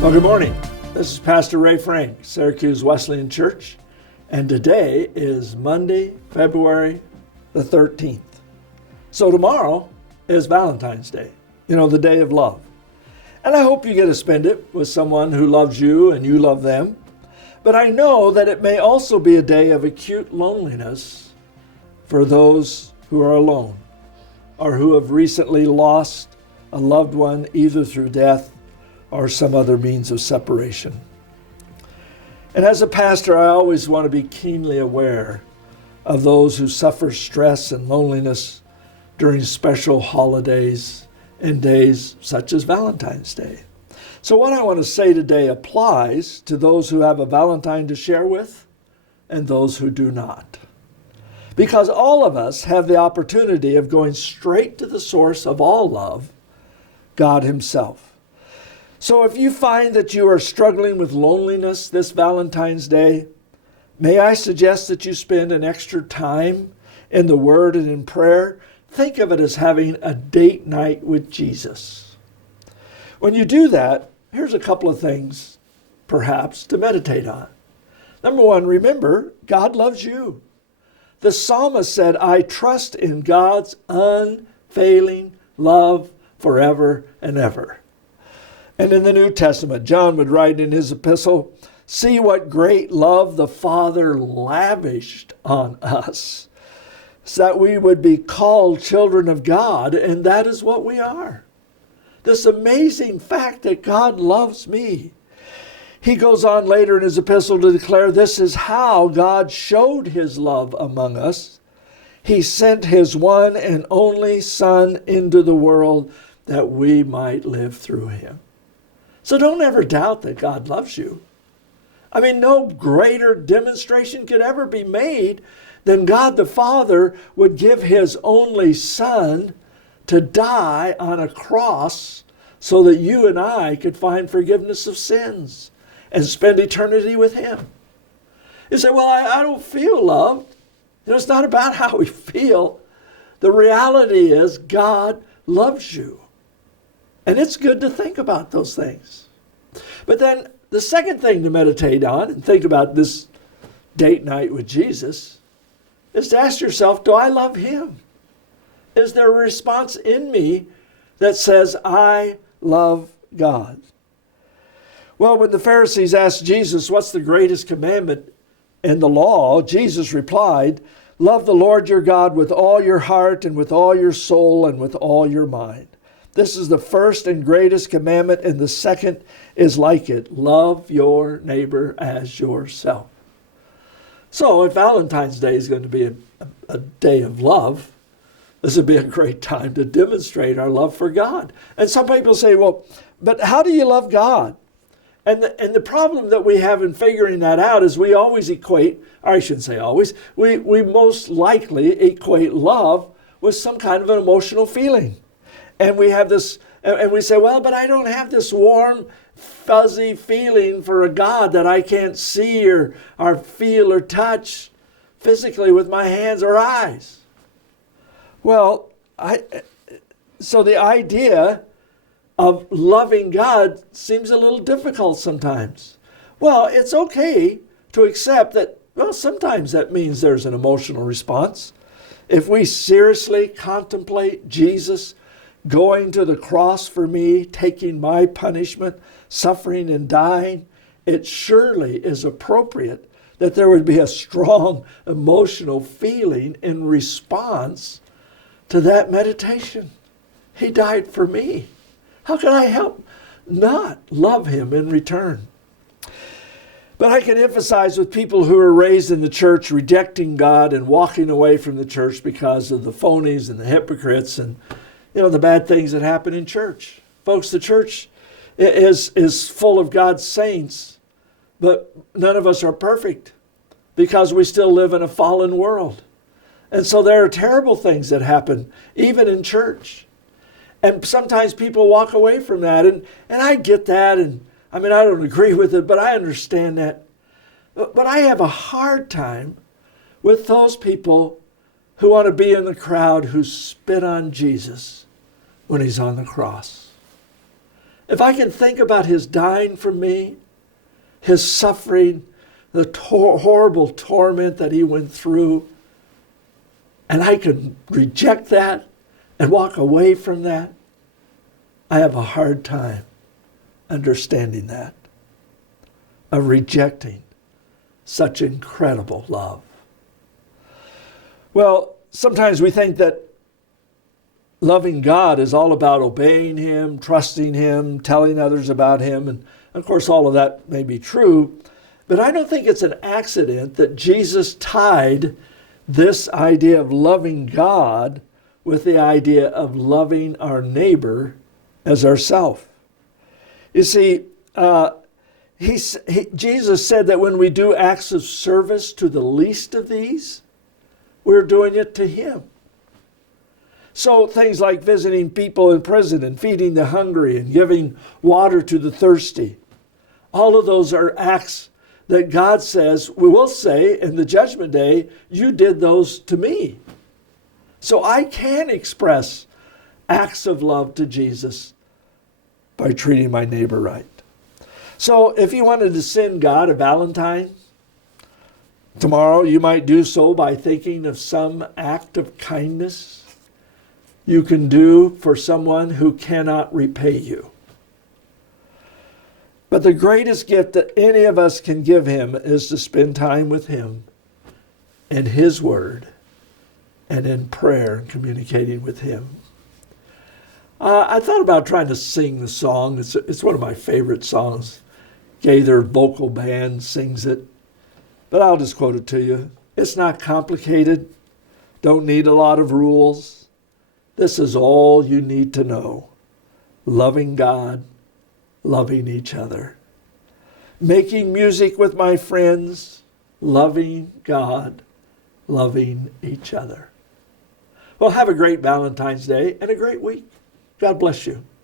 Well, good morning. This is Pastor Ray Frank, Syracuse Wesleyan Church, and today is Monday, February the 13th. So tomorrow is Valentine's Day, the day of love. And I hope you get to spend it with someone who loves you and you love them. But I know that it may also be a day of acute loneliness for those who are alone or who have recently lost a loved one either through death or some other means of separation. And as a pastor, I always want to be keenly aware of those who suffer stress and loneliness during special holidays and days such as Valentine's Day. So what I want to say today applies to those who have a Valentine to share with and those who do not. Because all of us have the opportunity of going straight to the source of all love, God Himself. So if you find that you are struggling with loneliness this Valentine's Day, may I suggest that you spend an extra time in the Word and in prayer. Think of it as having a date night with Jesus. When you do that, here's a couple of things, perhaps, to meditate on. Number one, remember, God loves you. The psalmist said, I trust in God's unfailing love forever and ever. And in the New Testament, John would write in his epistle, see what great love the Father lavished on us, so that we would be called children of God, and that is what we are. This amazing fact that God loves me. He goes on later in his epistle to declare this is how God showed His love among us. He sent His one and only Son into the world that we might live through Him. So don't ever doubt that God loves you. I mean, no greater demonstration could ever be made than God the Father would give His only Son to die on a cross so that you and I could find forgiveness of sins and spend eternity with Him. You say, well, I don't feel loved. It's not about how we feel. The reality is God loves you. And it's good to think about those things. But then the second thing to meditate on and think about this date night with Jesus is to ask yourself, do I love Him? Is there a response in me that says, I love God? Well, when the Pharisees asked Jesus, what's the greatest commandment in the law? Jesus replied, love the Lord your God with all your heart and with all your soul and with all your mind. This is the first and greatest commandment, and the second is like it. Love your neighbor as yourself. So if Valentine's Day is going to be a day of love, this would be a great time to demonstrate our love for God. And some people say, well, but how do you love God? And the problem that we have in figuring that out is we always equate, or I shouldn't say always, we most likely equate love with some kind of an emotional feeling. And we have this, and we say, well, but I don't have this warm, fuzzy feeling for a God that I can't see or feel or touch physically with my hands or eyes. Well, so the idea of loving God seems a little difficult sometimes. Well, it's okay to accept that, well, sometimes that means there's an emotional response. If we seriously contemplate Jesus going to the cross for me, taking my punishment, suffering and dying, it surely is appropriate that there would be a strong emotional feeling in response to that meditation. He died for me. How can I help not love Him in return? But I can emphasize with people who are raised in the church rejecting God and walking away from the church because of the phonies and the hypocrites and the bad things that happen in church. Folks, the church is full of God's saints, but none of us are perfect because we still live in a fallen world. And so there are terrible things that happen, even in church. And sometimes people walk away from that, and I get that, and I don't agree with it, but I understand that. But I have a hard time with those people who want to be in the crowd who spit on Jesus when He's on the cross. if I can think about his dying for me, his suffering, the horrible torment that he went through, and I can reject that and walk away from that, I have a hard time understanding that, of rejecting such incredible love. Well, sometimes we think that loving God is all about obeying him, trusting him, telling others about him. And of course, all of that may be true. But I don't think it's an accident that Jesus tied this idea of loving God with the idea of loving our neighbor as ourself. You see, Jesus said that when we do acts of service to the least of these, we're doing it to him. So things like visiting people in prison and feeding the hungry and giving water to the thirsty, all of those are acts that God says, we will say in the judgment day, you did those to me. So I can express acts of love to Jesus by treating my neighbor right. So if you wanted to send God a Valentine, tomorrow you might do so by thinking of some act of kindness you can do for someone who cannot repay you. But the greatest gift that any of us can give him is to spend time with him in his word and in prayer and communicating with him. I thought about trying to sing the song. It's one of my favorite songs. Gaither Vocal Band sings it. But I'll just quote it to you. It's not complicated. Don't need a lot of rules. This is all you need to know. Loving God, loving each other. Making music with my friends, loving God, loving each other. Well, have a great Valentine's Day and a great week. God bless you.